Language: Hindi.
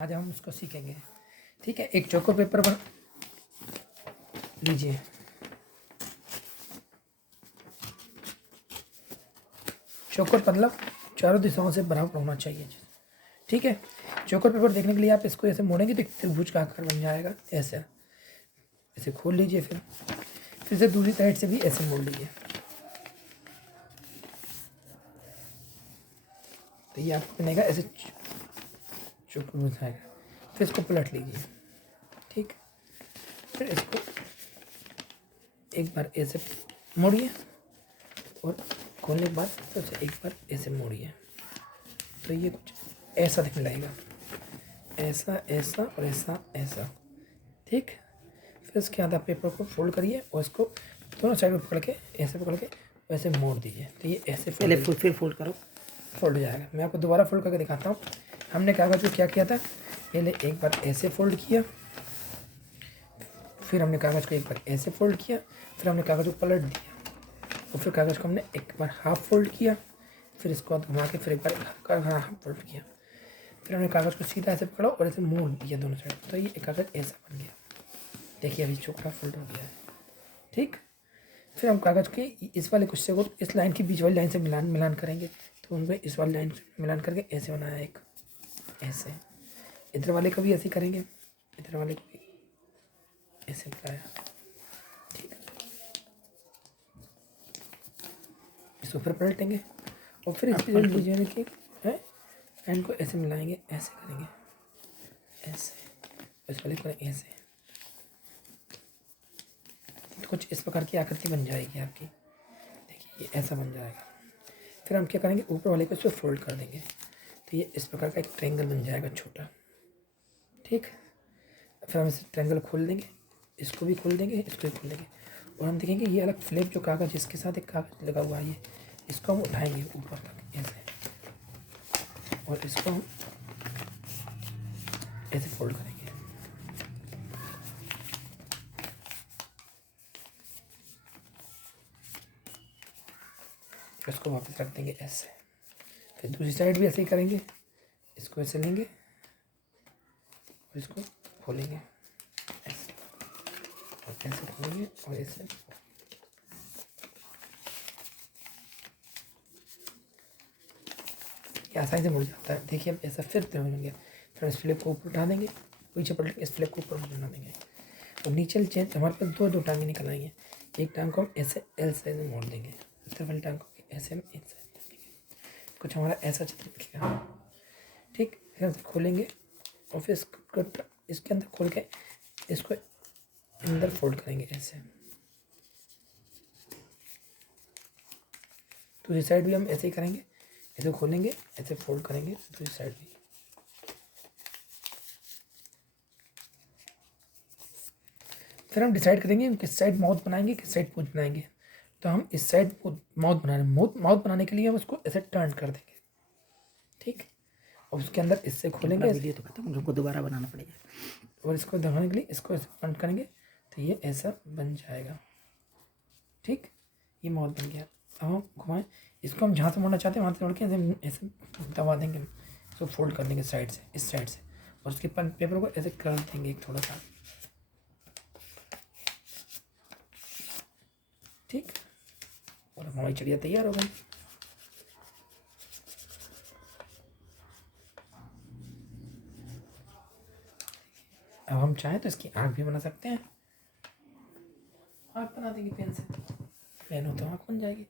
आज हम उसको सीखेंगे। ठीक है, एक चौको पेपर बना लीजिए। चौकोर मतलब चारों दिशाओं से बराबर होना चाहिए। ठीक है, चौकोर पेपर देखने के लिए आप इसको ऐसे मोड़ेंगे तो एक त्रिभुज का आकार बन जाएगा। ऐसे ऐसे खोल लीजिए, फिर से दूसरी साइड से भी ऐसे मोड़ लीजिए। तो ये आपको बनेगा ऐसे चौकोर बनाएगा। फिर इसको पलट लीजिए। ठीक, फिर इसको एक बार ऐसे मोड़िए और खोलने के बाद फिर से एक बार ऐसे मोड़िए। तो ये कुछ ऐसा दिखने लगेगा, ऐसा ऐसा और ऐसा ऐसा। ठीक, फिर उसके बाद आप पेपर को फोल्ड करिए और इसको दोनों साइड में पकड़ के ऐसे वैसे मोड़ दीजिए। तो ये ऐसे पहले फिर फोल्ड करो, फोल्ड हो जाएगा। मैं आपको दोबारा फोल्ड करके दिखाता हूँ। हमने कागज़ को क्या किया था, पहले एक बार ऐसे फोल्ड किया, फिर हमने कागज़ को एक बार ऐसे फोल्ड किया, फिर हमने कागज़ को पलट दिया और फिर कागज़ को हमने एक बार हाफ फोल्ड किया, फिर इसको घुमा के फिर एक बार हाफ फोल्ड किया, फिर हमने कागज़ को सीधा ऐसे पकड़ा और ऐसे मोड़ दिया दोनों साइड। तो ये कागज़ ऐसा बन गया। देखिए अभी चौकड़ा फोल्ड हो गया है। ठीक, फिर हम कागज़ के इस वाले कुछ को इस लाइन की बीच वाली लाइन से मिलान करेंगे। तो उनमें इस वाली लाइन से मिलान करके ऐसे बनाया एक, ऐसे। इधर वाले को भी ऐसे करेंगे, इधर वाले को भी ऐसे बनाया। ठीक, इसको फिर पलटेंगे और फिर इसकी जो लीजिए कि एंड को ऐसे मिलाएंगे, ऐसे करेंगे, ऐसे, इस वाले को ऐसे। तो कुछ इस प्रकार की आकृति बन जाएगी आपकी। देखिए ये ऐसा बन जाएगा। फिर हम क्या करेंगे, ऊपर वाले को इसको फोल्ड कर देंगे। तो ये इस प्रकार का एक ट्रायंगल बन जाएगा छोटा। ठीक, फिर हम इस ट्रायंगल खोल देंगे, इसको भी खोल देंगे, इसको भी खोल देंगे और हम देखेंगे ये अलग फ्लिप जो कागज़ इसके साथ एक कागज़ लगा हुआ है, इसको हम उठाएंगे ऊपर तक ऐसे और इसको हम ऐसे फोल्ड करेंगे। इसको वापस रख देंगे ऐसे। फिर दूसरी साइड भी ऐसे ही करेंगे, इसको ऐसे लेंगे और इसको खोलेंगे ऐसे और ऐसे खोलेंगे और ऐसे। ये आसानी से मुड़ जाता है। देखिए अब ऐसा फिर हो गया। फिर इस फ्लिप को ऊपर उठा देंगे, पीछे पलट इस फ्लिप को ऊपर उठा देंगे और नीचे चेंज हमारे पास दो टांगें निकल आएंगे। एक टांग को हम ऐसे एल साइज में मोड़ देंगे, दूसरे वाली टांग को ऐसे हम एक साइज मोड़ देंगे। कुछ हमारा ऐसा चित्र दिखेगा। ठीक, फिर खोलेंगे और फिर इसके अंदर खोल के इसको अंदर फोल्ड करेंगे ऐसे। दूसरी साइड भी हम ऐसे ही करेंगे, ऐसे खोलेंगे, ऐसे फोल्ड करेंगे दूसरी साइड भी। फिर हम डिसाइड करेंगे किस साइड माउथ बनाएंगे, किस साइड पूंछ बनाएंगे। तो हम इस साइड माउथ बनाने के लिए हम उसको ऐसे टर्न कर देंगे। ठीक, और उसके अंदर इससे खोलेंगे, वीडियो तो खत्म, हमको दोबारा बनाना पड़ेगा और इसको दबाने के लिए इसको ऐसे बंद करेंगे तो ये ऐसा बन जाएगा। ठीक, ये माउथ बन गया। अब हम घुमाएं, इसको हम जहाँ से मोड़ना चाहते हैं वहाँ से मोड़ के ऐसे दबा देंगे, इसको फोल्ड कर देंगे साइड से, इस साइड से, और उसके पेपर को ऐसे कर देंगे एक थोड़ा सा। ठीक, और हमारी चिड़िया तैयार हो गई। अब हम चाहें तो इसकी आँख भी बना सकते हैं। आँख बना देंगे पेन से, पेन हो तो आँख बन जाएगी।